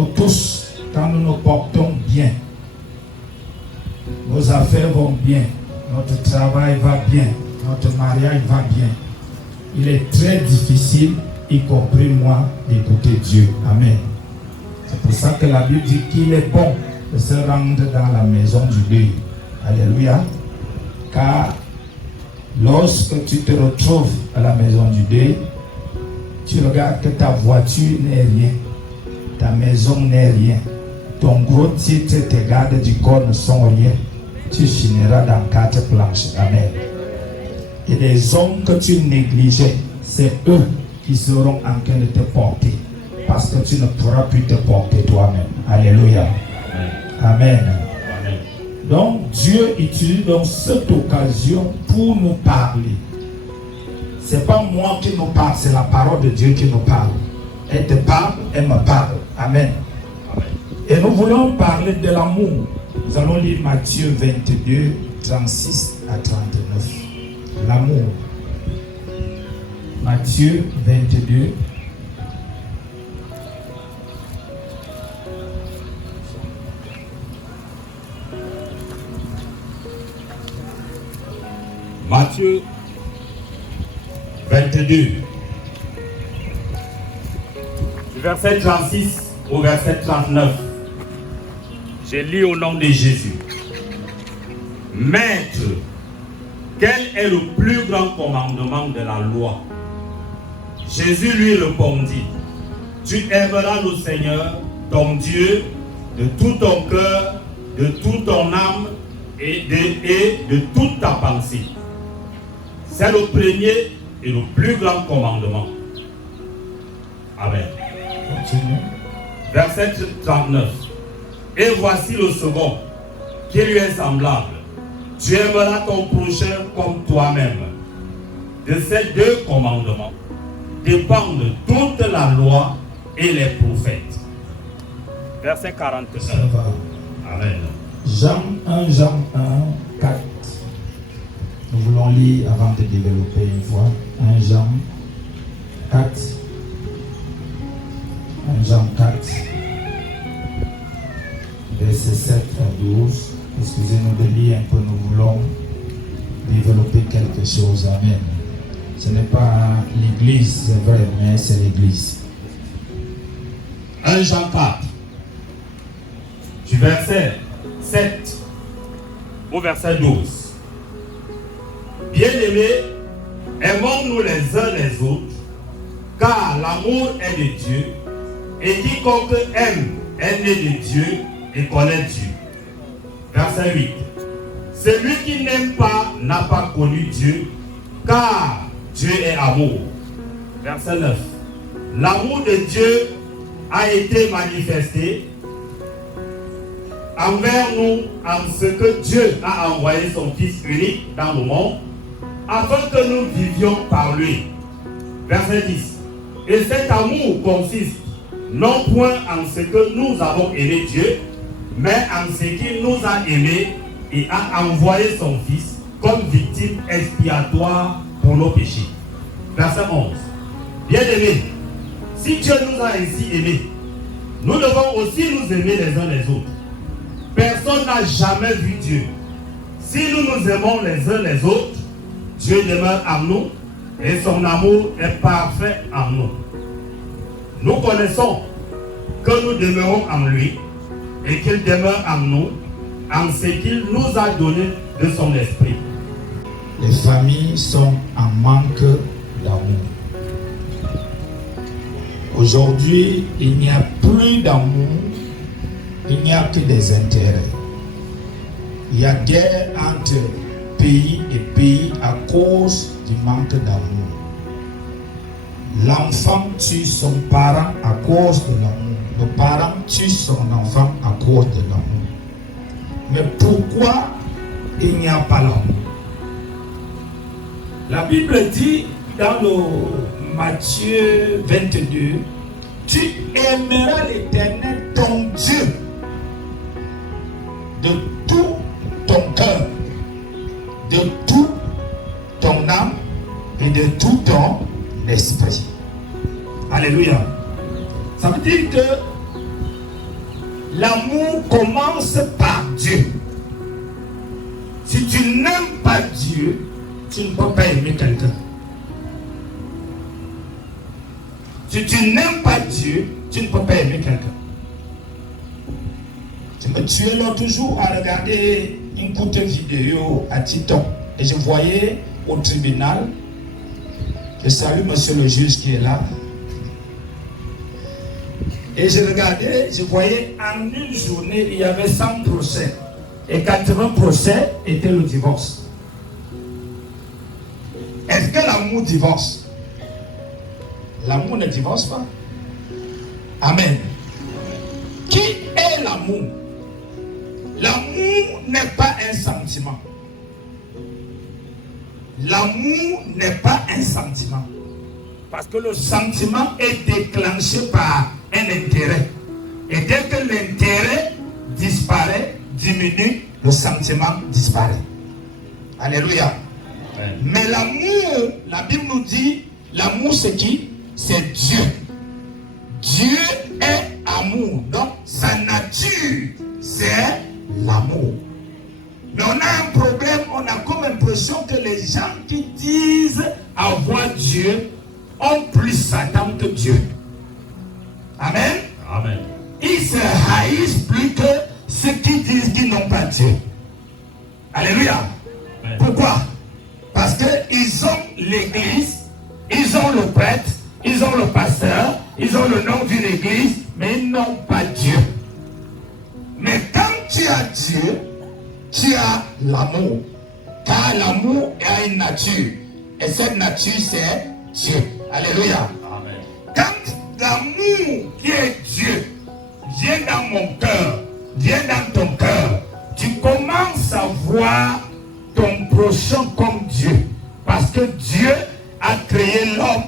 Nous tous, quand nous nous portons bien, nos affaires vont bien, notre travail va bien, notre mariage va bien. Il est très difficile, y compris moi, d'écouter Dieu. Amen. C'est pour ça que la Bible dit qu'il est bon de se rendre dans la maison du deuil. Alléluia. Car lorsque tu te retrouves à la maison du deuil, tu regardes que ta voiture n'est rien, ta maison n'est rien, ton gros titre, tes gardes du corps ne sont rien. Tu finiras dans 4 planches. Amen. Et les hommes que tu négligeais, c'est eux qui seront en train de te porter. Parce que tu ne pourras plus te porter toi-même. Alléluia. Amen. Amen. Donc Dieu utilise donc cette occasion pour nous parler. C'est pas moi qui nous parle, c'est la parole de Dieu qui nous parle. Elle te parle, elle me parle. Amen. Amen. Et nous voulons parler de l'amour. Nous allons lire Matthieu 22, 36 à 39. L'amour. Matthieu 22. Matthieu 22. Du verset 36 au verset 39. Je lis au nom de Jésus. Maître, quel est le plus grand commandement de la loi? Jésus lui répondit, tu aimeras le Seigneur, ton Dieu, de tout ton cœur, de toute ton âme et de toute ta pensée. C'est le premier et le plus grand commandement. Amen. Continue. Verset 39. Et voici le second, qui lui est semblable. Tu aimeras ton prochain comme toi-même. De ces 2 commandements dépendent toute la loi et les prophètes. Verset 41. Ça va. Amen. Jean 1, 4. Nous voulons lire avant de développer une fois. 1 Jean 4. 1 Jean 4. Verset 7 à 12. Excusez-nous de lire un peu, nous voulons développer quelque chose. Amen. Ce n'est pas l'église, c'est vrai, mais c'est l'église. 1 Jean 4. Du verset 7 au verset 12. Bien-aimés, aimons-nous les uns les autres, car l'amour est de Dieu, et quiconque aime est né de Dieu et connaît Dieu. Verset 8. Celui qui n'aime pas n'a pas connu Dieu, car Dieu est amour. Verset 9. L'amour de Dieu a été manifesté envers nous en ce que Dieu a envoyé son Fils unique dans le monde, afin que nous vivions par lui. Verset 10. Et cet amour consiste non point en ce que nous avons aimé Dieu, mais en ce qu'il nous a aimés et a envoyé son Fils comme victime expiatoire pour nos péchés. Verset 11. Bien-aimés, si Dieu nous a ainsi aimés, nous devons aussi nous aimer les uns les autres. Personne n'a jamais vu Dieu. Si nous nous aimons les uns les autres, Dieu demeure en nous et son amour est parfait en nous. Nous connaissons que nous demeurons en lui et qu'il demeure en nous en ce qu'il nous a donné de son esprit. Les familles sont en manque d'amour. Aujourd'hui, il n'y a plus d'amour, il n'y a que des intérêts. Il y a guerre entre pays et pays à cause du manque d'amour. L'enfant tue son parent à cause de l'amour. Le parent tue son enfant à cause de l'amour. Mais pourquoi il n'y a pas l'amour? La Bible dit dans le Matthieu 22, tu aimeras l'Éternel ton Dieu de tout ton cœur, de tout ton âme et de tout ton esprit. Alléluia. Ça veut dire que L'amour commence par Dieu. Si tu n'aimes pas Dieu, tu ne peux pas aimer quelqu'un. Si tu n'aimes pas Dieu, tu ne peux pas aimer quelqu'un. Je me tuais l'autre jour à regarder une courte vidéo à Titon. Et je voyais au tribunal, je salue monsieur le juge qui est là. Et je regardais, je voyais en une journée, il y avait 100 procès. Et 80 procès étaient le divorce. Est-ce que l'amour divorce? L'amour ne divorce pas. Amen. Qui est l'amour? L'amour n'est pas un sentiment. L'amour n'est pas un sentiment. Parce que le sentiment est déclenché par un intérêt. Et dès que l'intérêt disparaît, diminue, le sentiment disparaît. Alléluia. Ouais. Mais l'amour, la Bible nous dit, l'amour c'est qui? C'est Dieu. Dieu est amour. Donc sa nature, c'est l'amour. Mais on a un problème, on a comme l'impression que les gens qui disent avoir Dieu ont plus Satan que Dieu. Amen. Amen. Ils se haïssent plus que ceux qui disent qu'ils n'ont pas Dieu. Alléluia. Amen. Pourquoi? Parce qu'ils ont l'église, ils ont le prêtre, ils ont le pasteur, ils ont le nom d'une église, mais ils n'ont pas Dieu. Mais quand tu as Dieu, tu as l'amour. Car l'amour a une nature. Et cette nature, c'est Dieu. Alléluia. Amen. Quand l'amour qui est Dieu vient dans mon cœur, vient dans ton cœur, tu commences à voir ton prochain comme Dieu. Parce que Dieu a créé l'homme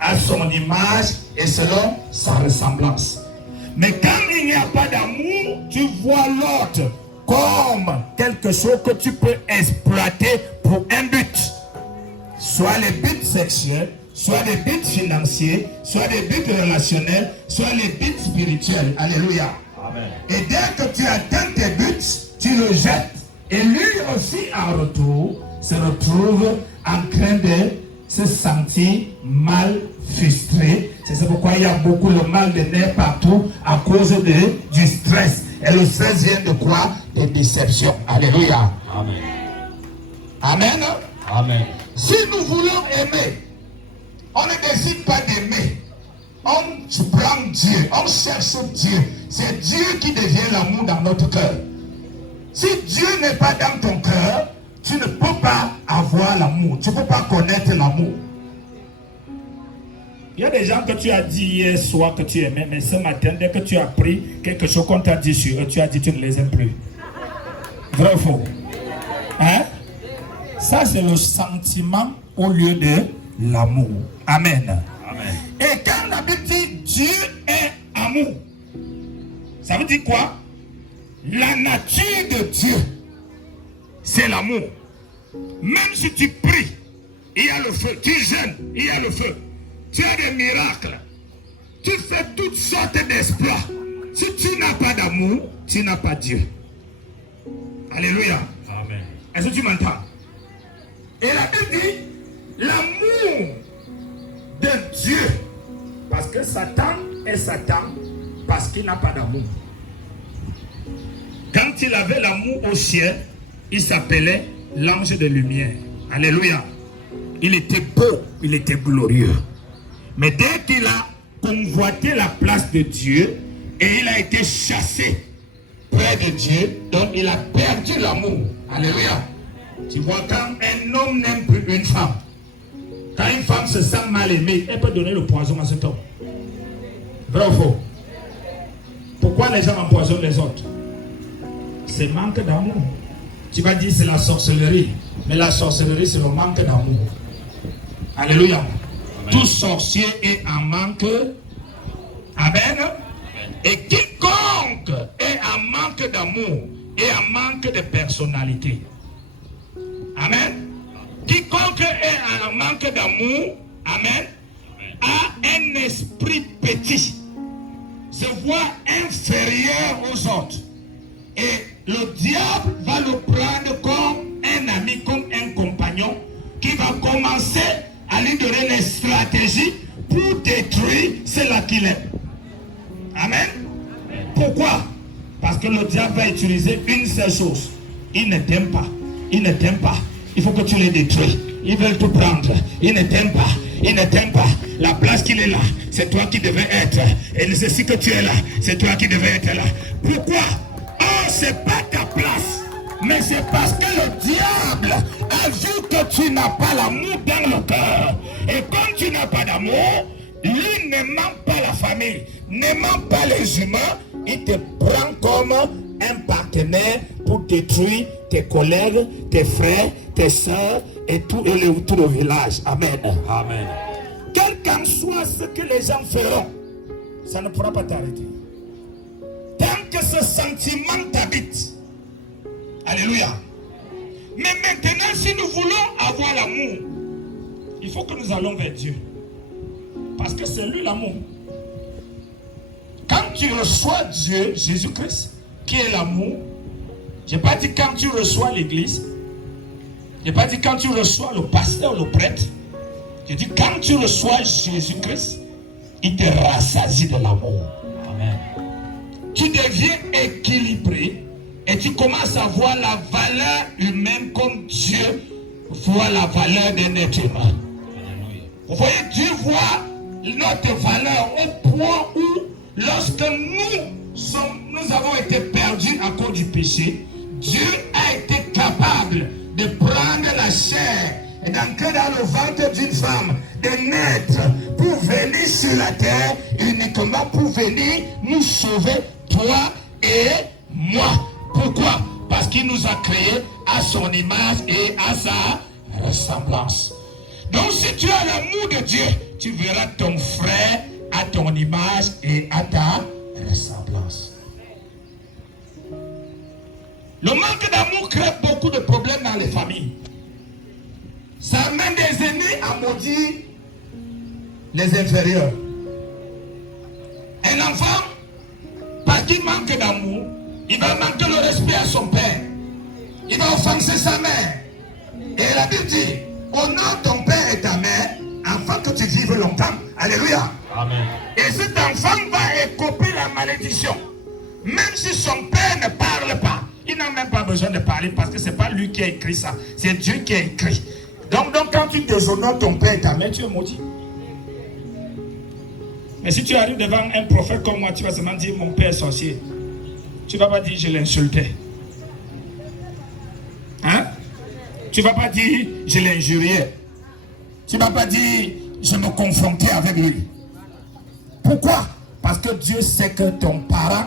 à son image et selon sa ressemblance. Mais quand il n'y a pas d'amour, tu vois l'autre comme quelque chose que tu peux exploiter pour un but. Soit les buts sexuels, soit les buts financiers, soit les buts relationnels, soit les buts spirituels. Alléluia. Amen. Et dès que tu atteins tes buts, tu le jettes. Et lui aussi, en retour, se retrouve en train de se sentir mal frustré. C'est pourquoi il y a beaucoup de mal de nerfs partout à cause du stress. Et le stress vient de quoi? Des déceptions. Alléluia. Amen. Amen. Amen. Si nous voulons aimer, on ne décide pas d'aimer. On prend Dieu, on cherche Dieu. C'est Dieu qui devient l'amour dans notre cœur. Si Dieu n'est pas dans ton cœur, tu ne peux pas avoir l'amour. Tu ne peux pas connaître l'amour. Il y a des gens que tu as dit hier soir que tu aimais, mais ce matin, dès que tu as pris quelque chose qu'on t'a dit sur eux, tu as dit que tu ne les aimes plus. Vrai ou faux? Hein? Ça, c'est le sentiment au lieu de l'amour. Amen. Amen. Et quand la Bible dit Dieu est amour, ça veut dire quoi? La nature de Dieu, c'est l'amour. Même si tu pries, il y a le feu. Tu jeûnes, il y a le feu. Tu as des miracles. Tu fais toutes sortes d'exploits. Si tu n'as pas d'amour, tu n'as pas Dieu. Alléluia. Amen. Est-ce que tu m'entends? Et la Bible dit l'amour de Dieu. Parce que Satan est Satan parce qu'il n'a pas d'amour. Quand il avait l'amour au ciel, il s'appelait l'ange de lumière. Alléluia. Il était beau, il était glorieux. Mais dès qu'il a convoité la place de Dieu et il a été chassé près de Dieu, donc il a perdu l'amour. Alléluia. Tu vois, quand un homme n'aime plus une femme, quand une femme se sent mal aimée, elle peut donner le poison à cet homme. Vrai ou faux? Pourquoi les gens empoisonnent les autres? C'est manque d'amour. Tu vas dire c'est la sorcellerie. Mais la sorcellerie, c'est le manque d'amour. Alléluia. Amen. Tout sorcier est en manque. Amen. Et quiconque est en manque d'amour est en manque de personnalité. Amen. Quiconque est en manque d'amour, amen, a un esprit petit. se voit inférieur aux autres. Et le diable va le prendre comme un ami, comme un compagnon, qui va commencer à lui donner les stratégies pour détruire cela qu'il aime. Amen. Pourquoi? Parce que le diable va utiliser une seule chose. Il ne t'aime pas. Il ne t'aime pas. Il faut que tu les détruis. Ils veulent tout prendre. Il ne t'aime pas. Il ne t'aime pas. La place qu'il est là, c'est toi qui devais être. Et ceci que tu es là, c'est toi qui devais être là. Pourquoi? Oh, c'est pas ta place. Mais c'est parce que le diable a vu que tu n'as pas l'amour dans le cœur. Et comme tu n'as pas d'amour, lui n'aimant pas la famille, n'aimant pas les humains, il te prend comme un partenaire pour détruire tes collègues, tes frères, tes soeurs et tout le village. Amen. Amen. Quel qu'en soit ce que les gens feront, ça ne pourra pas t'arrêter. Tant que ce sentiment t'habite. Alléluia. Mais maintenant, si nous voulons avoir l'amour, il faut que nous allons vers Dieu. Parce que c'est lui l'amour. Quand tu reçois Dieu, Jésus-Christ, qui est l'amour, je n'ai pas dit quand tu reçois l'église, je n'ai pas dit quand tu reçois le pasteur, le prêtre, je dis quand tu reçois Jésus-Christ, il te rassasie de l'amour. Amen. Tu deviens équilibré et tu commences à voir la valeur humaine comme Dieu voit la valeur d'un être humain. Vous voyez, Dieu voit notre valeur au point où lorsque nous avons été perdus à cause du péché, Dieu a été capable de prendre la chair et d'entrer dans le ventre d'une femme, de naître pour venir sur la terre uniquement pour venir nous sauver, toi et moi. Pourquoi? Parce qu'il nous a créés à son image et à sa ressemblance. Donc si tu as l'amour de Dieu, tu verras ton frère à ton image et à ta ressemblance. Le manque d'amour crée beaucoup de problèmes dans les familles. Ça amène des ennemis à maudire les inférieurs. Un enfant, parce qu'il manque d'amour, il va manquer le respect à son père. Il va offenser sa mère. Et la Bible dit, honore ton père et ta mère, afin que tu vives longtemps. Alléluia. Amen. Et cet enfant va écoper la malédiction. Même si son père ne parle pas, il n'a même pas besoin de parler parce que ce n'est pas lui qui a écrit ça. C'est Dieu qui a écrit. Donc quand tu déshonores ton père et ta mère, tu es maudit. Mais si tu arrives devant un prophète comme moi, tu vas seulement dire mon père est sorcier. Tu ne vas pas dire je l'insultais. Hein? Tu ne vas pas dire je l'injuriais. Tu ne vas pas dire je me confrontais avec lui. Pourquoi? Parce que Dieu sait que ton parent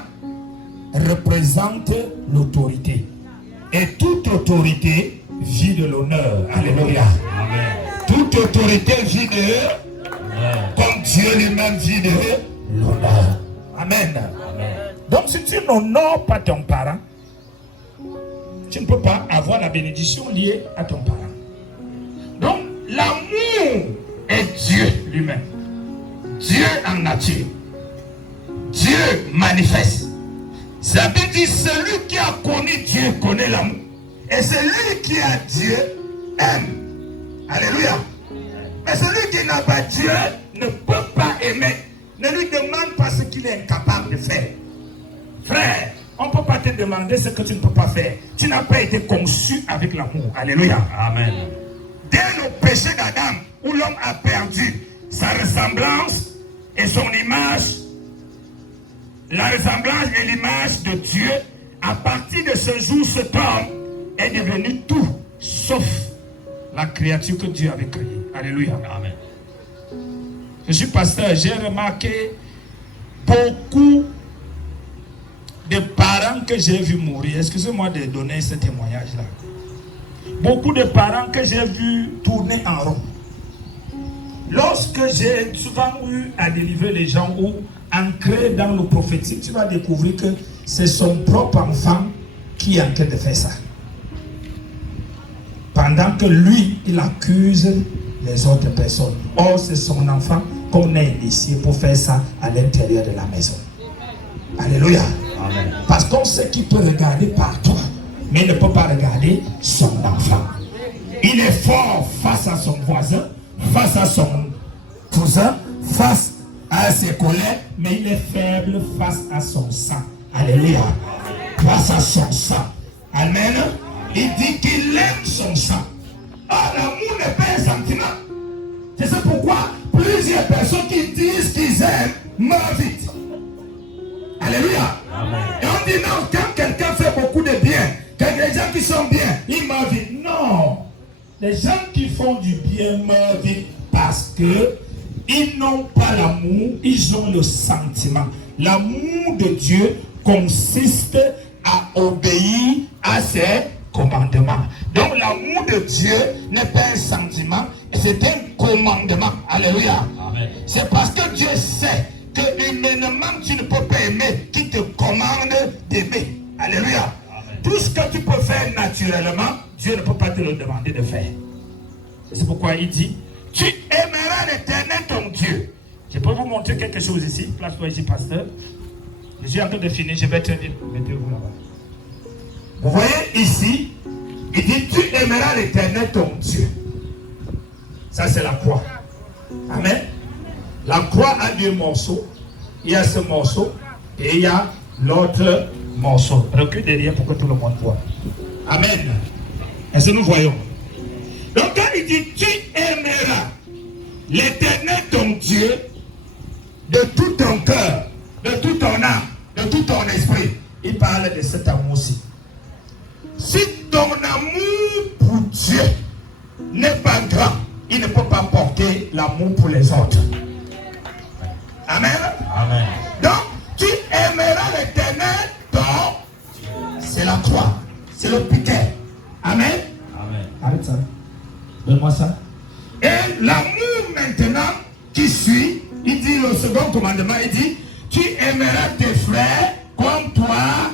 représente l'autorité. Et toute autorité vit de l'honneur. Alléluia. Amen. Toute autorité vit de comme Dieu lui-même vit de l'honneur. Amen. Amen. Donc si tu n'honores pas ton parent, tu ne peux pas avoir la bénédiction liée à ton parent. Donc l'amour est Dieu lui-même. Dieu en nature. Dieu manifeste. Ça veut dire celui qui a connu Dieu connaît l'amour. Et celui qui a Dieu aime. Alléluia. Mais celui qui n'a pas Dieu ne peut pas aimer. Ne lui demande pas ce qu'il est incapable de faire. Frère, on ne peut pas te demander ce que tu ne peux pas faire. Tu n'as pas été conçu avec l'amour. Alléluia. Amen. Dès le péché d'Adam, où l'homme a perdu sa ressemblance et son image, la ressemblance et l'image de Dieu, à partir de ce jour, cet homme est devenu tout, sauf la créature que Dieu avait créée. Alléluia. Amen. Je suis pasteur, j'ai remarqué beaucoup de parents que j'ai vus mourir. Excusez-moi de donner ce témoignage-là. Beaucoup de parents que j'ai vus tourner en rond. Lorsque j'ai souvent eu à délivrer les gens ou ancré dans le prophétique, tu vas découvrir que c'est son propre enfant qui est en train de faire ça. Pendant que lui, il accuse les autres personnes. Or, c'est son enfant qu'on a initié pour faire ça à l'intérieur de la maison. Alléluia. Amen. Parce qu'on sait qu'il peut regarder par toi, mais il ne peut pas regarder son enfant. Il est fort face à son voisin, face à son cousin, face à ses collègues, mais il est faible face à son sang. Alléluia. Face à son sang. Amen. Il dit qu'il aime son sang. Ah, l'amour n'est pas un sentiment. C'est ça pourquoi plusieurs personnes qui disent qu'ils aiment meurent vite. Alléluia. Amen. Et on dit non, quand quelqu'un fait beaucoup de bien, quand les gens qui sont bien, ils meurent vite. Non. Les gens qui font du bien meurent vite parce que ils n'ont pas l'amour, ils ont le sentiment. L'amour de Dieu consiste à obéir à ses commandements. Donc l'amour de Dieu n'est pas un sentiment, c'est un commandement. Alléluia. Amen. C'est parce que Dieu sait que humainement tu ne peux pas aimer, qui te commande d'aimer. Alléluia. Amen. Tout ce que tu peux faire naturellement, Dieu ne peut pas te le demander de faire. C'est pourquoi il dit, tu aimeras l'Éternel ton Dieu. Je peux vous montrer quelque chose ici. Place-toi ici, pasteur. Je suis en train de finir, je vais te dire. Mettez-vous là-bas. Vous voyez ici, il dit, tu aimeras l'Éternel ton Dieu. Ça, c'est la croix. Amen. La croix a deux morceaux. Il y a ce morceau et il y a l'autre morceau. Recule derrière pour que tout le monde voit. Amen. Est-ce que nous voyons? Donc quand il dit, tu aimeras l'Éternel ton Dieu de tout ton cœur, de toute ton âme, de tout ton esprit. Il parle de cet amour-ci. Si ton amour pour Dieu n'est pas grand, il ne peut pas porter l'amour pour les autres. Amen. Amen. Donc, tu aimeras l'Éternel ton Dieu. C'est la croix. C'est le piquet. Amen. Amen. Arrête ça. Donne-moi ça. Et l'amour maintenant qui suit, il dit le second commandement, il dit, tu aimeras tes frères comme toi.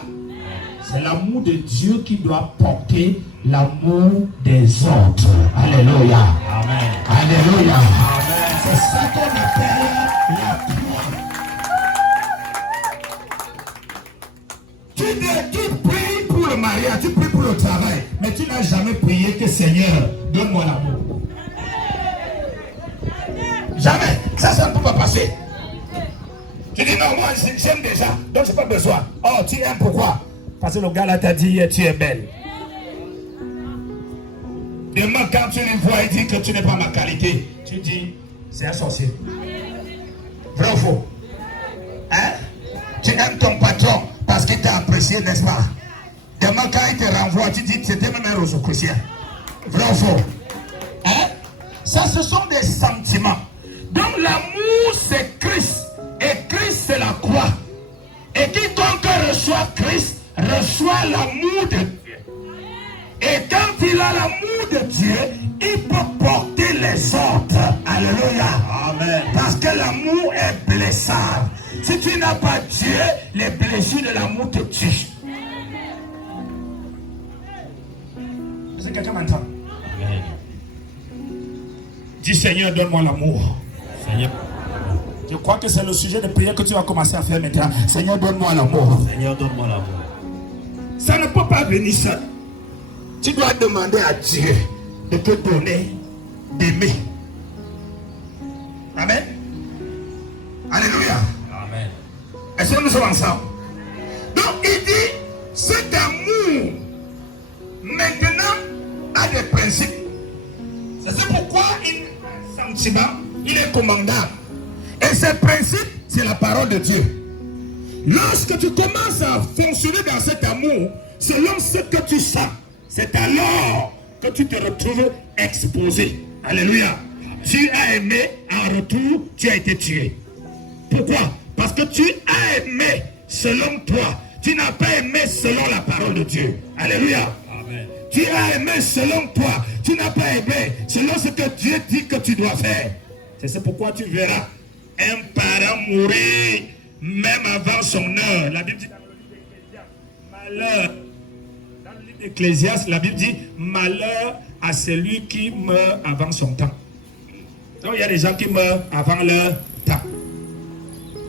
C'est l'amour de Dieu qui doit porter l'amour des autres. Alléluia. Amen. Alléluia. Amen. C'est ça qu'on appelle la croix. Tu pries pour le mariage, tu pries pour le travail, mais tu n'as jamais prié que Seigneur, donne-moi l'amour. Jamais. Ça ne peut pas passer. Tu dis non, moi j'aime déjà, donc je n'ai pas besoin. Oh, tu aimes pourquoi? Parce que le gars là t'a dit tu es belle. Demain quand tu le vois, il dit que tu n'es pas ma qualité. Tu dis, c'est un sorcier. Vrai ou faux? Hein? Tu aimes ton patron parce qu'il t'a apprécié, n'est-ce pas? Demain quand il te renvoie, tu dis c'était même un rosicrucien. Vrai ou faux? Hein? Ça, ce sont des sentiments. Donc l'amour c'est Christ. Et Christ c'est la croix. Et quiconque reçoit Christ reçoit l'amour de Dieu. Et quand il a l'amour de Dieu, il peut porter les autres. Alléluia. Amen. Parce que l'amour est blessable. Si tu n'as pas Dieu, les blessures de l'amour te tuent. Est-ce que quelqu'un m'entend? Dis Seigneur, donne-moi l'amour. Seigneur. Je crois que c'est le sujet de prière que tu vas commencer à faire maintenant. Seigneur, donne-moi l'amour. Seigneur, donne-moi l'amour. Ça ne peut pas venir seul. Tu dois demander à Dieu de te donner, d'aimer. Amen. Alléluia. Amen. Est-ce que nous sommes ensemble? Donc il dit, cet amour maintenant a des principes. C'est pourquoi il est un sentiment, il est commandable. Et ce principe, c'est la parole de Dieu. Lorsque tu commences à fonctionner dans cet amour, selon ce que tu sens, c'est alors que tu te retrouves exposé. Alléluia. Tu as aimé, en retour, tu as été tué. Pourquoi? Parce que tu as aimé selon toi. Tu n'as pas aimé selon la parole de Dieu. Alléluia. Amen. Tu as aimé selon toi. Tu n'as pas aimé selon ce que Dieu dit que tu dois faire. C'est pourquoi tu verras un parent mourir même avant son heure. La Bible dit dans le livre d'Ecclésiaste, malheur. Dans le livre d'Ecclésiaste, la Bible dit malheur à celui qui meurt avant son temps. Donc il y a des gens qui meurent avant leur temps.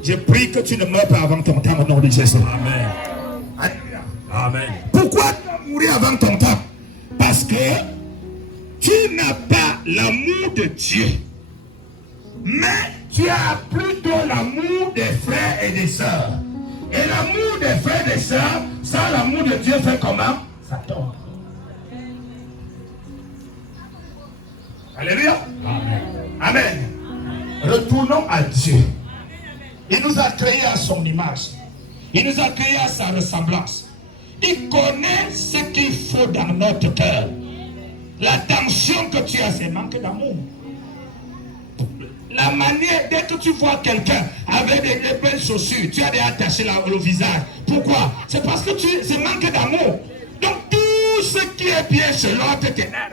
Je prie que tu ne meurs pas avant ton temps au nom de Jésus. Amen. Amen. Pourquoi tu vas mourir avant ton temps? Parce que tu n'as pas l'amour de Dieu. Mais tu as plutôt l'amour des frères et des sœurs. Et l'amour des frères et des sœurs, sans l'amour de Dieu, fait comment? Ça tombe. Alléluia. Amen. Amen. Retournons à Dieu. Il nous a créés à son image. Il nous a créés à sa ressemblance. Il connaît ce qu'il faut dans notre cœur. La tension que tu as, c'est manque d'amour. La manière, dès que tu vois quelqu'un avec des belles chaussures, tu as des attachés au visage. Pourquoi? C'est parce que c'est manque d'amour. Donc tout ce qui est bien chez l'autre t'énerve.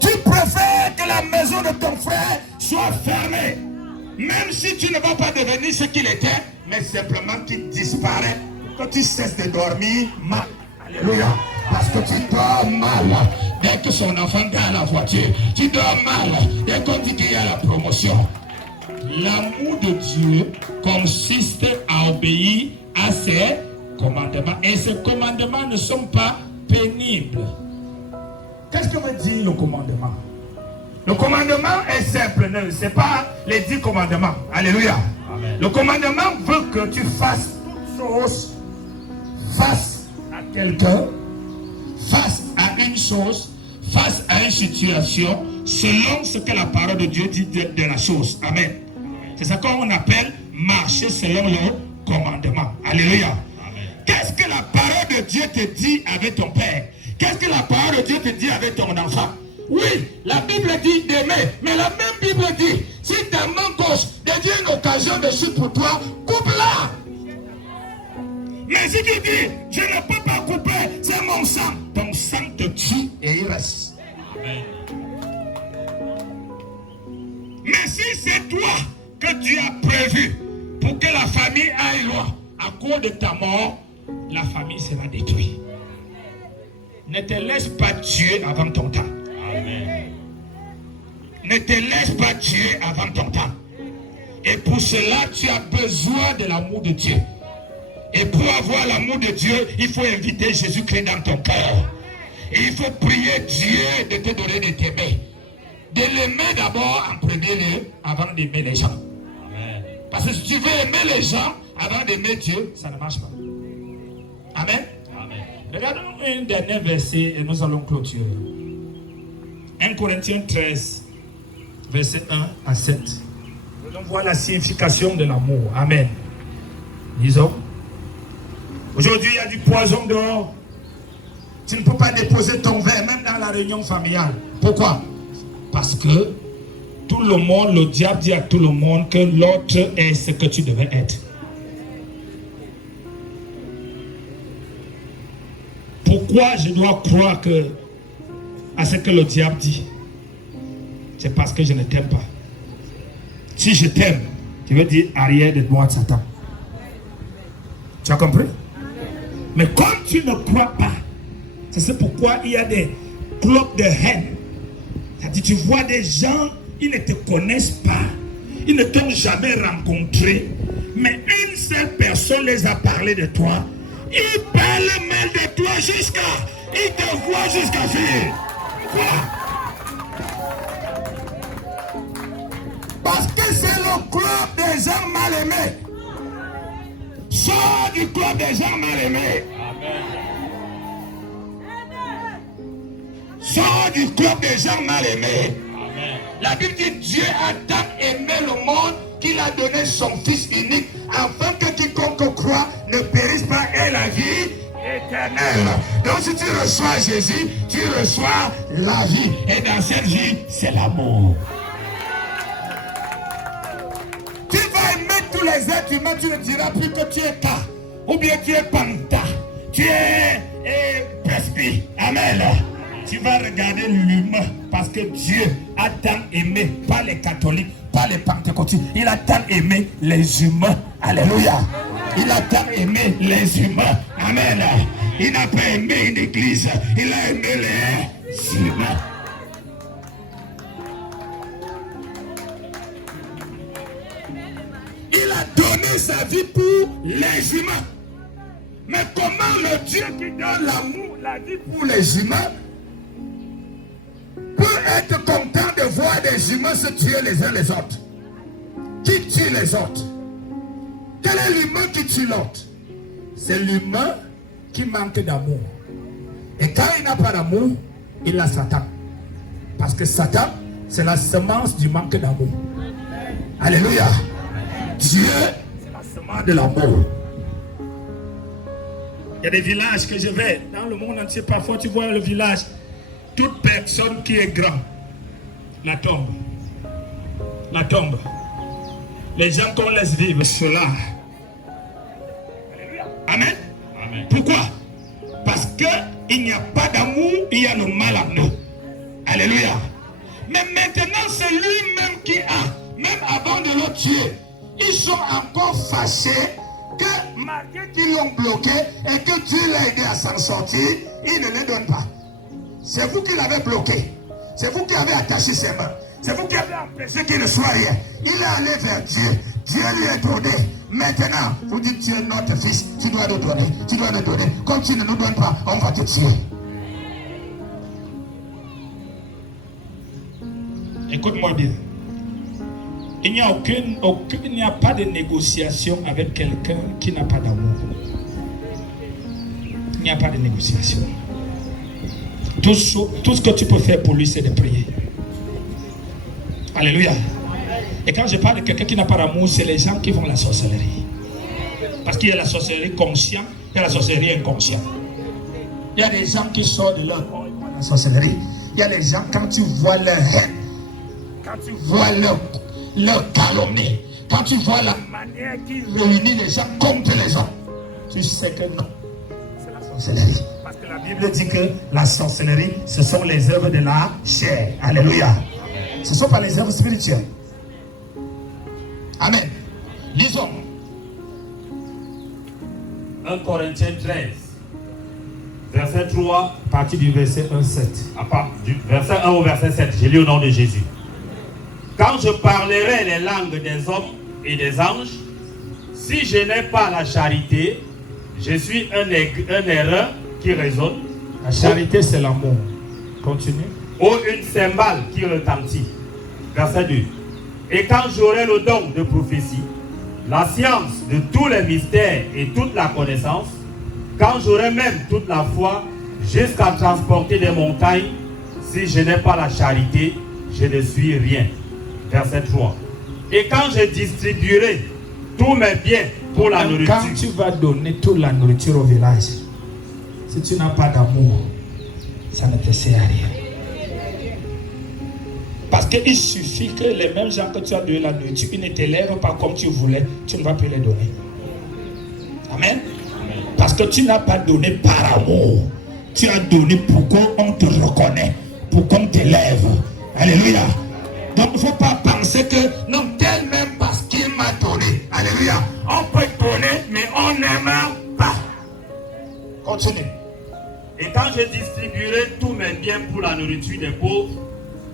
Tu préfères que la maison de ton frère soit fermée. Même si tu ne vas pas devenir ce qu'il était, mais simplement qu'il disparaît. Que tu cesses de dormir mal. Alléluia. Parce que tu dors mal dès que son enfant gagne la voiture. Tu dors mal dès qu'on dit qu'il y a la promotion. L'amour de Dieu consiste à obéir à ses commandements. Et ces commandements ne sont pas pénibles. Qu'est-ce que veut dire le commandement? Le commandement est simple. Ce n'est pas les 10 commandements. Alléluia. Amen. Le commandement veut que tu fasses toutes choses face à quelqu'un, face à une chose, face à une situation, selon ce que la parole de Dieu dit de la chose. Amen. C'est ça qu'on appelle marcher selon le commandement. Alléluia. Qu'est-ce que la parole de Dieu te dit avec ton père? Qu'est-ce que la parole de Dieu te dit avec ton enfant? Oui, la Bible dit d'aimer, mais la même Bible dit, si ta main gauche devient une occasion de chute pour toi, coupe-la. Mais si tu dis, je ne peux pas couper, c'est mon sang, ton sang te tue et il reste. Amen. Mais si c'est toi que Dieu a prévu pour que la famille aille loin, à cause de ta mort, la famille sera détruite. Ne te laisse pas tuer avant ton temps. Amen. Ne te laisse pas tuer avant ton temps. Et pour cela, tu as besoin de l'amour de Dieu. Et pour avoir l'amour de Dieu, il faut inviter Jésus-Christ dans ton cœur. Et il faut prier Dieu de te donner de t'aimer. De l'aimer d'abord en premier lieu, avant d'aimer les gens. Amen. Parce que si tu veux aimer les gens avant d'aimer Dieu, ça ne marche pas. Amen. Amen. Regardons un dernier verset et nous allons clôturer. 1 Corinthiens 13, verset 1 à 7. On voit la signification de l'amour. Amen. Disons. Aujourd'hui, il y a du poison dehors. Tu ne peux pas déposer ton verre, même dans la réunion familiale. Pourquoi? Parce que tout le monde, le diable dit à tout le monde que l'autre est ce que tu devais être. Pourquoi je dois croire à ce que le diable dit? C'est parce que je ne t'aime pas. Si je t'aime, tu veux dire arrière de droite Satan. Tu as compris? Mais comme tu ne crois pas, c'est pourquoi il y a des clubs de haine. C'est-à-dire, tu vois des gens, ils ne te connaissent pas, ils ne t'ont jamais rencontré, mais une seule personne les a parlé de toi. Ils parlent mal de toi ils te voient jusqu'à finir. Parce que c'est le club des gens mal aimés. Sors du club des gens mal aimés. Sors du club des gens mal aimés. Amen. La Bible dit Dieu a tant aimé le monde qu'il a donné son Fils unique afin que quiconque croit ne périsse pas et la vie éternelle. Donc si tu reçois Jésus, tu reçois la vie. Et dans cette vie, c'est l'amour. Tu vas aimer tous les êtres humains, tu ne diras plus que tu es ta, ou bien tu es panta, tu es presby. Amen. Tu vas regarder l'humain parce que Dieu a tant aimé, pas les catholiques, pas les pentecôtistes. Il a tant aimé les humains. Alléluia. Il a tant aimé les humains. Amen. Il n'a pas aimé une église. Il a aimé les humains. sa vie pour les humains. Mais comment le Dieu qui donne l'amour, la vie pour les humains, peut être content de voir des humains se tuer les uns les autres? Qui tue les autres? Quel est l'humain qui tue l'autre? C'est l'humain qui manque d'amour. Et quand il n'a pas d'amour, il a Satan. Parce que Satan, c'est la semence du manque d'amour. Alléluia. Dieu, c'est la semence de l'amour. Il y a des villages que je vais dans le monde entier. Parfois, tu vois le village. Toute personne qui est grand, la tombe. La tombe. Les gens qu'on laisse vivre cela. Amen. Amen. Pourquoi? Parce qu'il n'y a pas d'amour, il y a le mal en nous. Alléluia. Mais maintenant, c'est lui-même qui a, même avant de le tuer, ils sont encore fâchés que malgré qu'ils l'ont bloqué et que Dieu l'a aidé à s'en sortir, il ne les donne pas. C'est vous qui l'avez bloqué. C'est vous qui avez attaché ses mains. C'est vous qui avez empêché qu'il ne soit rien. Il est allé vers Dieu. Dieu lui a donné. Maintenant, vous dites, tu es notre fils. Tu dois nous donner. Tu dois nous donner. Comme tu ne nous donnes pas, on va te tuer. Écoute-moi bien. Il n'y a pas de négociation avec quelqu'un qui n'a pas d'amour. Il n'y a pas de négociation. Tout ce que tu peux faire pour lui, c'est de prier. Alléluia. Et quand je parle de quelqu'un qui n'a pas d'amour, c'est les gens qui font la sorcellerie. Parce qu'il y a la sorcellerie consciente, il y a la sorcellerie inconsciente. Il y a des gens qui sortent de leur corps, la sorcellerie. Il y a des gens, quand tu vois leur haine, quand tu vois leur calomnie, quand tu vois la manière qu'ils réunissent les gens contre les autres, tu sais que non, c'est la sorcellerie. Parce que la Bible dit que la sorcellerie, ce sont les œuvres de la chair. Alléluia. Ce ne sont pas les œuvres spirituelles. Amen. Lisons. 1 Corinthiens 13, verset 3, À partir du verset 1-7. à part du verset 1 au verset 7, j'ai lu au nom de Jésus. Quand je parlerai les langues des hommes et des anges, si je n'ai pas la charité, je suis un erreur qui résonne. La charité, c'est l'amour. Continue. Ou une cymbale qui retentit. Verset 2. Et quand j'aurai le don de prophétie, la science de tous les mystères et toute la connaissance, quand j'aurai même toute la foi jusqu'à transporter des montagnes, si je n'ai pas la charité, je ne suis rien. Verset 3. Et quand je distribuerai tous mes biens pour la nourriture. Quand tu vas donner toute la nourriture au village, si tu n'as pas d'amour, ça ne te sert à rien. Parce qu'il suffit que les mêmes gens que tu as donné la nourriture, ils ne t'élèvent pas comme tu voulais, tu ne vas plus les donner. Amen. Parce que tu n'as pas donné par amour. Tu as donné pour qu'on te reconnaisse, pour qu'on t'élève. Alléluia. Donc il ne faut pas penser que non, tel même parce qu'il m'a donné. Alléluia. On peut donner, mais on n'aime pas. Continue. Et quand je distribuerai tous mes biens pour la nourriture des pauvres,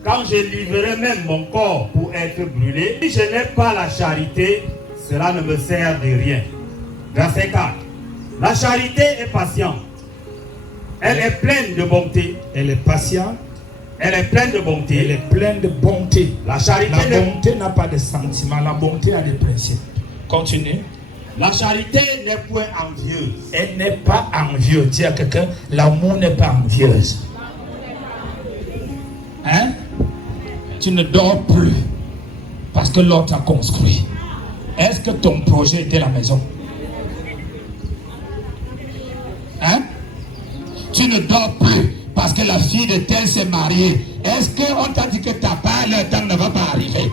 quand je livrerai même mon corps pour être brûlé, si je n'ai pas la charité, cela ne me sert de rien. Verset 4. La charité est patiente. Elle est pleine de bonté. Elle est patiente. Elle est pleine de bonté. Elle est pleine de bonté. La charité, la bonté n'a pas de sentiments. La bonté a des principes. Continue. La charité n'est point envieuse. Elle n'est pas envieuse. Dis à quelqu'un, l'amour n'est pas envieuse. Hein? Tu ne dors plus parce que l'autre a construit. Est-ce que ton projet était la maison? Hein? Tu ne dors plus parce que la fille de tel s'est mariée. Est-ce qu'on t'a dit que ta part, le temps ne va pas arriver?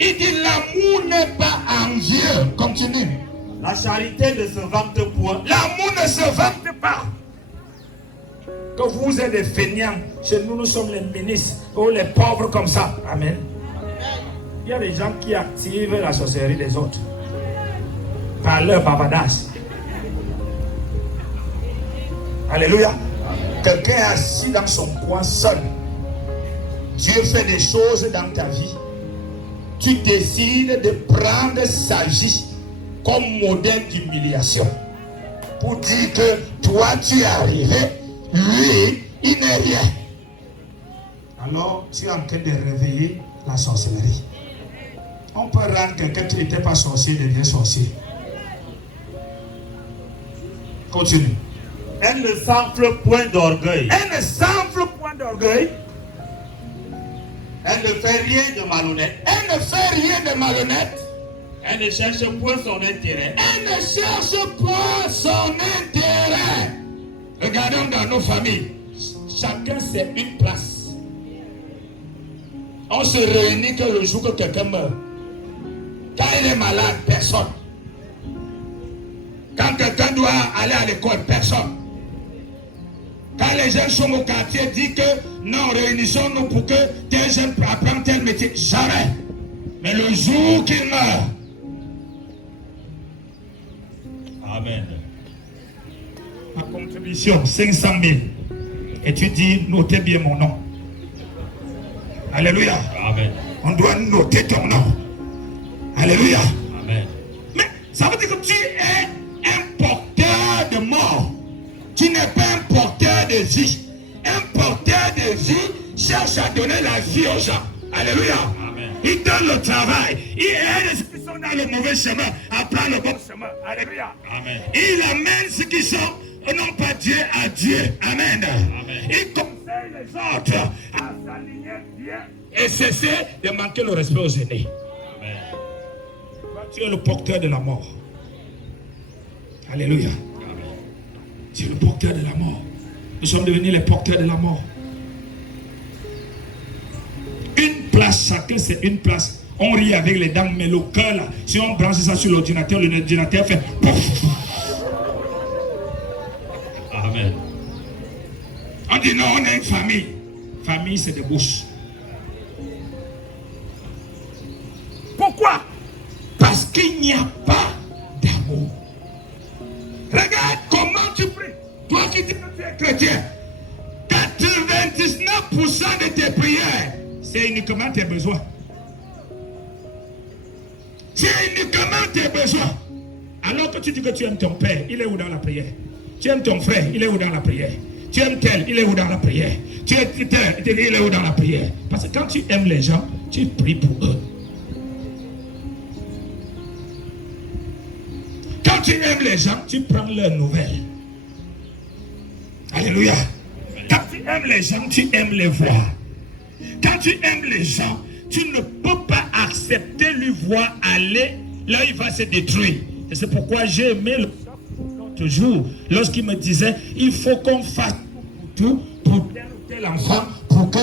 Il dit l'amour n'est pas envieux. Continue. La charité ne se vante point. L'amour ne se vante pas. Que vous êtes des feignants. Chez nous, nous sommes les ministres. Ou les pauvres comme ça. Amen. Il y a des gens qui activent la sorcellerie des autres. Par leur bavardage. Alléluia. Quelqu'un est assis dans son coin seul. Dieu fait des choses dans ta vie. tu décides de prendre sa vie comme modèle d'humiliation. Pour dire que toi tu es arrivé, lui il n'est rien. Alors tu es en train de réveiller la sorcellerie. On peut rendre quelqu'un qui n'était pas sorcier devient sorcier. Continue. Elle ne s'enfle point d'orgueil. Elle ne s'enfle point d'orgueil. Elle ne fait rien de malhonnête. Elle ne fait rien de malhonnête. Elle ne cherche point son intérêt. Elle ne cherche point son intérêt. Regardons dans nos familles. Chacun c'est une place. On se réunit que le jour que quelqu'un meurt. Quand il est malade, personne. Quand quelqu'un doit aller à l'école, personne. Quand les jeunes sont au quartier, disent que non, réunissons-nous pour que tel jeune apprenne tel métier. Jamais. Mais le jour qu'il meurt. Amen. Ma contribution, 500 000. Et tu dis, notez bien mon nom. Alléluia. Amen. On doit noter ton nom. Alléluia. Amen. Mais ça veut dire que tu es un porteur de mort. Tu n'es pas un porteur de vie. Un porteur de vie cherche à donner la vie aux gens. Alléluia. Amen. Il donne le travail. Il aide ceux qui sont dans le mauvais chemin à prendre le bon chemin. Alléluia. Amen. Il amène ceux qui sont non pas Dieu à Dieu. Amen. Amen. Il conseille les autres à s'aligner bien et cesser de manquer le respect aux aînés. Amen. Tu es le porteur de la mort. Alléluia. Tu es le porteur de la mort. Nous sommes devenus les porteurs de la mort. Une place, chacun c'est une place. On rit avec les dents, mais le cœur là, si on branche ça sur l'ordinateur fait pouf. Amen. On dit non, on est une famille. Famille c'est des bouches. Pourquoi? Parce qu'il n'y a pas d'amour. Regarde comment tu pries. Toi qui dis que tu es chrétien, 99% de tes prières, c'est uniquement tes besoins. C'est uniquement tes besoins. Alors que tu dis que tu aimes ton père, il est où dans la prière? Tu aimes ton frère, il est où dans la prière? Tu aimes tel, il est où dans la prière? Tu aimes tel, il est où dans la prière? Parce que quand tu aimes les gens, tu pries pour eux. Quand tu aimes les gens, tu prends leurs nouvelles. Alléluia. Quand tu aimes les gens, tu aimes les voir. Quand tu aimes les gens, tu ne peux pas accepter lui voir aller là il va se détruire. Et c'est pourquoi j'ai aimé l'autre jour lorsqu'il me disait il faut qu'on fasse tout pour tel ou tel enfant, pour que.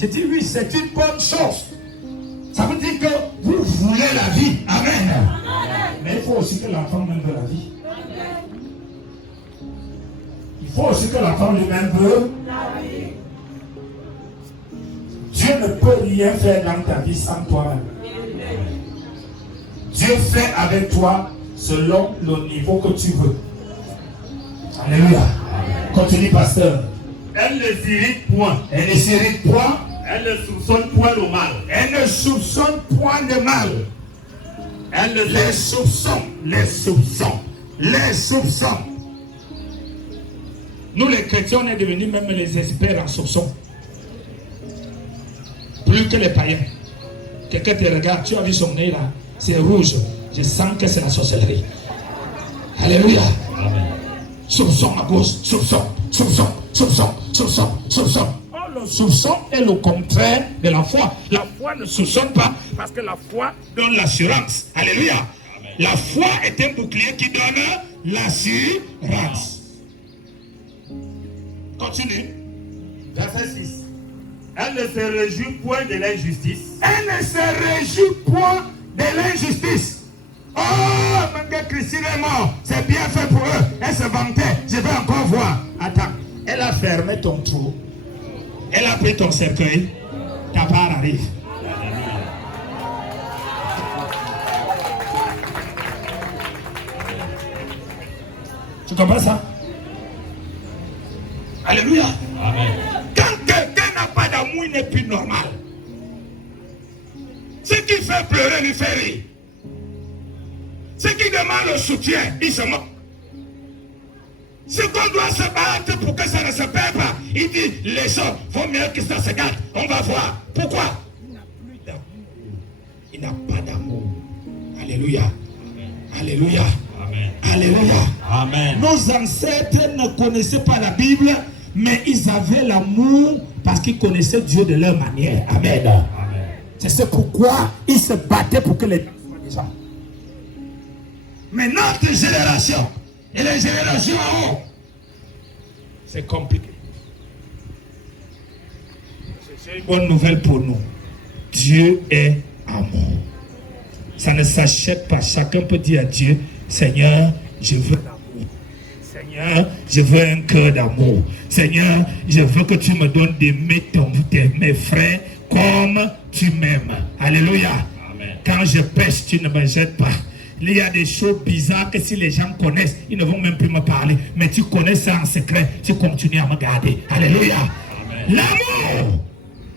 J'ai dit oui, c'est une bonne chose. Ça veut dire que vous voulez la vie. Amen. Mais il faut aussi que l'enfant même veut la vie. Il faut aussi que l'enfant lui-même veut la vie. Dieu ne peut rien faire dans ta vie sans toi-même. Dieu fait avec toi selon le niveau que tu veux. Alléluia. Continue, pasteur. Elle ne s'irrite point. Elle ne s'irrite point. Elle ne soupçonne point le mal. Elle ne soupçonne point de mal. Elle ne Les soupçons. Nous les chrétiens, on est devenus même les experts en soupçons. Plus que les païens. Quelqu'un te regarde, tu as vu son nez là, c'est rouge. Je sens que c'est la sorcellerie. Alléluia. Amen. Soupçon à gauche, soupçon. Le soupçon est le contraire de la foi. La foi ne soupçonne pas parce que la foi donne l'assurance. Alléluia. Amen. La foi est un bouclier qui donne l'assurance. Continue. Verset 6. Elle ne se réjouit point de l'injustice. Elle ne se réjouit point de l'injustice. Oh, mon gars, Christine est mort. C'est bien fait pour eux. Elle se vantait. Je vais encore voir. Attends. Elle a fermé ton trou. Elle a pris ton cercueil. Ta part arrive. Tu comprends ça? Alléluia. Amen. Quand quelqu'un n'a pas d'amour, il n'est plus normal. fait pleurer, lui fait rire. Ceux qui demandent le soutien, ils se moquent. Ce qu'on doit se battre pour que ça ne se perd pas, il dit, les hommes vont mieux que ça se gâte. On va voir. Pourquoi? Il n'a plus d'amour. Il n'a pas d'amour. Alléluia. Alléluia. Amen. Alléluia. Amen. Nos ancêtres ne connaissaient pas la Bible, mais ils avaient l'amour parce qu'ils connaissaient Dieu de leur manière. Amen. Amen. C'est pourquoi ils se battaient pour que les gens soient. Mais notre génération et les générations en haut, c'est compliqué. C'est une bonne nouvelle pour nous. Dieu est amour. Ça ne s'achète pas. Chacun peut dire à Dieu, Seigneur, je veux l'amour. Seigneur, je veux un cœur d'amour. Seigneur, je veux que tu me donnes d'aimer mes frères comme tu m'aimes. Alléluia. Amen. Quand je pêche, tu ne me jettes pas. Il y a des choses bizarres que si les gens connaissent, ils ne vont même plus me parler. Mais tu connais ça en secret, tu continues à me garder. Alléluia. L'amour.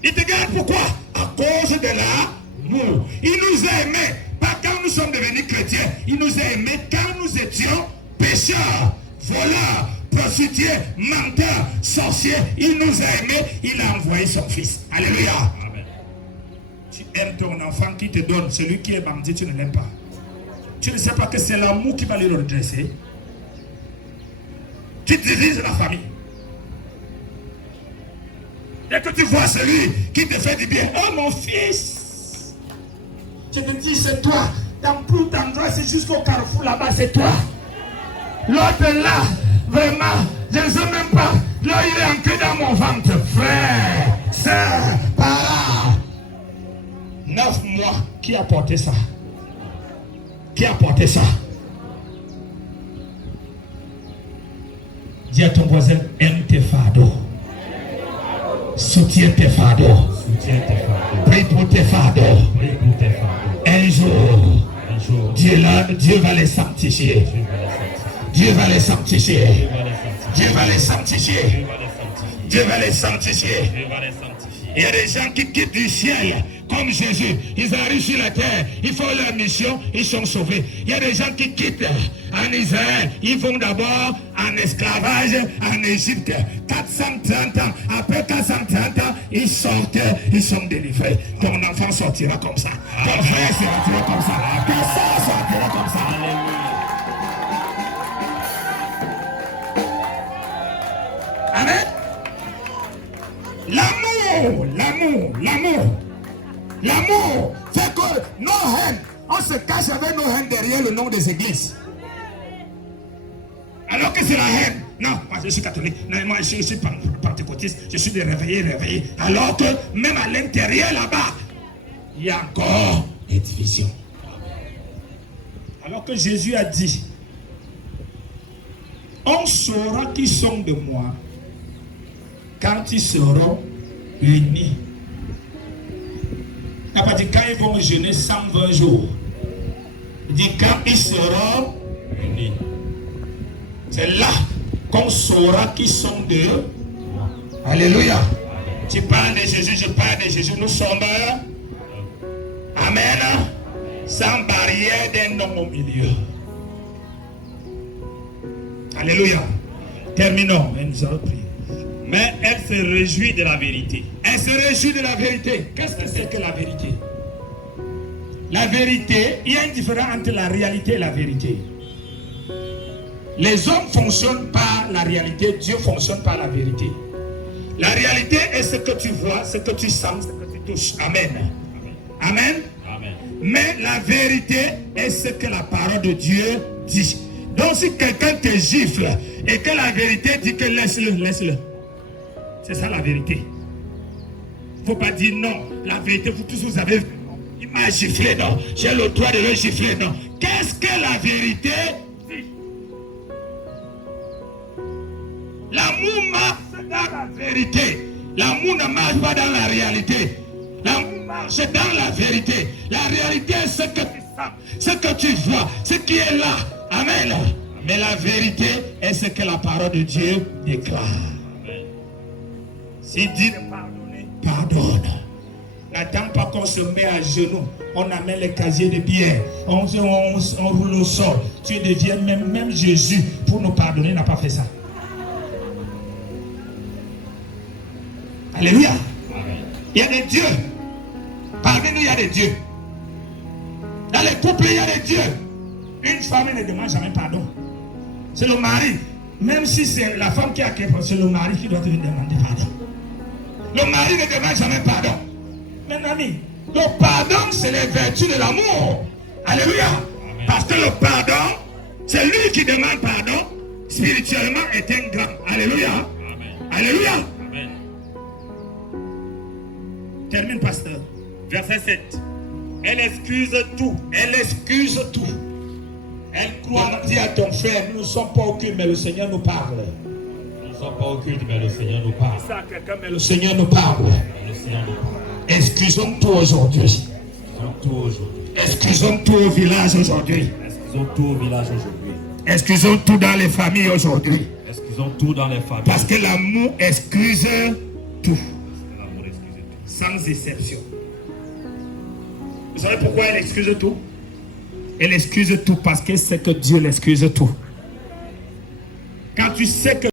Il te garde pourquoi? À cause de l'amour. Il nous a aimés, pas quand nous sommes devenus chrétiens. Il nous a aimés quand nous étions pécheurs, voleurs, prostituées, menteurs, sorciers. Il nous a aimés, il a envoyé son fils. Alléluia. Amen. Tu aimes ton enfant qui te donne, celui qui est bandit, tu ne l'aimes pas. Tu ne sais pas que c'est l'amour qui va le redresser. Tu diriges la famille. Dès que tu vois celui qui te fait du bien, oh mon fils, je te dis c'est toi. Dans tout endroit, c'est jusqu'au carrefour là-bas, c'est toi. L'autre là, vraiment, je ne sais même pas. Là, il est ancré dans mon ventre. Frère, sœur, parent. 9 mois, qui a porté ça? Qui a porté ça? Dis à ton voisin, aime tes fardeaux. Soutiens tes fardeaux. Prie pour tes fardeaux. Un jour, Dieu va les sanctifier. Dieu va les sanctifier. Dieu va les sanctifier. Dieu va les sanctifier. Il y a des gens qui quittent du ciel comme Jésus. Ils arrivent sur la terre, ils font leur mission, ils sont sauvés. Il y a des gens qui quittent en Israël. Ils vont d'abord en esclavage en Égypte. 430 ans. Après 430 ans, ils sortent, ils sont délivrés. Ton enfant sortira comme ça. Ton frère sortira comme ça. Ta soeur sortira comme ça. Amen. L'amour, l'amour, l'amour. L'amour fait que nos haines, on se cache avec nos haines derrière le nom des églises. Alors que c'est la haine. Non, moi je suis catholique. Non, moi je suis pentecôtiste. Je suis des réveillés. Alors que même à l'intérieur là-bas, il y a encore des divisions. Alors que Jésus a dit, on saura qui sont de moi quand ils seront unis. Il n'a pas dit quand ils vont jeûner 120 jours. Il dit quand ils seront unis. C'est là qu'on saura qui sont d'eux. Alléluia. Tu parles de Jésus, je parle de Jésus. Nous sommes. Amen. Sans barrière d'un homme au milieu. Alléluia. Terminons. Et nous allons prier. Mais elle se réjouit de la vérité. Elle se réjouit de la vérité. Qu'est-ce que c'est que la vérité? La vérité, il y a une différence entre la réalité et la vérité. Les hommes fonctionnent par la réalité, Dieu fonctionne par la vérité. La réalité est ce que tu vois, ce que tu sens, ce que tu touches. Amen. Amen. Amen. Mais la vérité est ce que la parole de Dieu dit. Donc si quelqu'un te gifle et que la vérité dit que laisse-le. C'est ça la vérité. Il ne faut pas dire non. La vérité, vous tous vous avez... Il m'a giflé, non. J'ai le droit de le gifler, non. Qu'est-ce que la vérité dit? L'amour marche dans la vérité. L'amour ne marche pas dans la réalité. L'amour marche dans la vérité. La réalité est ce que tu sens, ce que tu vois, ce qui est là. Amen. Mais la vérité est ce que la parole de Dieu déclare. S'il dit de pardonner, pardonne. N'attends pas qu'on se met à genoux. On amène les casiers de bière. On roule au sol. Tu deviens même Jésus pour nous pardonner n'a pas fait ça. Alléluia. Il y a des dieux. Parmi nous, il y a des dieux. Dans les couples, il y a des dieux. Une femme ne demande jamais pardon. C'est le mari. Même si c'est la femme qui a quelque chose, c'est le mari qui doit te demander pardon. Le mari ne demande jamais pardon. Mes amis, le pardon, c'est les vertus de l'amour. Alléluia. Amen. Parce que le pardon, c'est lui qui demande pardon. Spirituellement, est un grand. Alléluia. Amen. Alléluia. Amen. Termine, pasteur. Verset 7. Elle excuse tout. Elle excuse tout. Elle croit dire à ton frère, nous ne sommes pas occultes, mais le Seigneur nous parle. Nous ne sommes pas occultes, mais le Seigneur nous parle. Ça, quelqu'un, mais le Seigneur nous parle. Le Seigneur nous parle. Excusons tout aujourd'hui. Excusons tout aujourd'hui. Excusons tout au village aujourd'hui. Excusons tout au village aujourd'hui. Excusons tout dans les familles aujourd'hui. Excusons tout dans les familles. Parce que l'amour excuse tout. L'amour excuse tout. Sans exception. Vous savez pourquoi elle excuse tout? Elle excuse tout parce que c'est que Dieu l'excuse tout. Quand tu sais que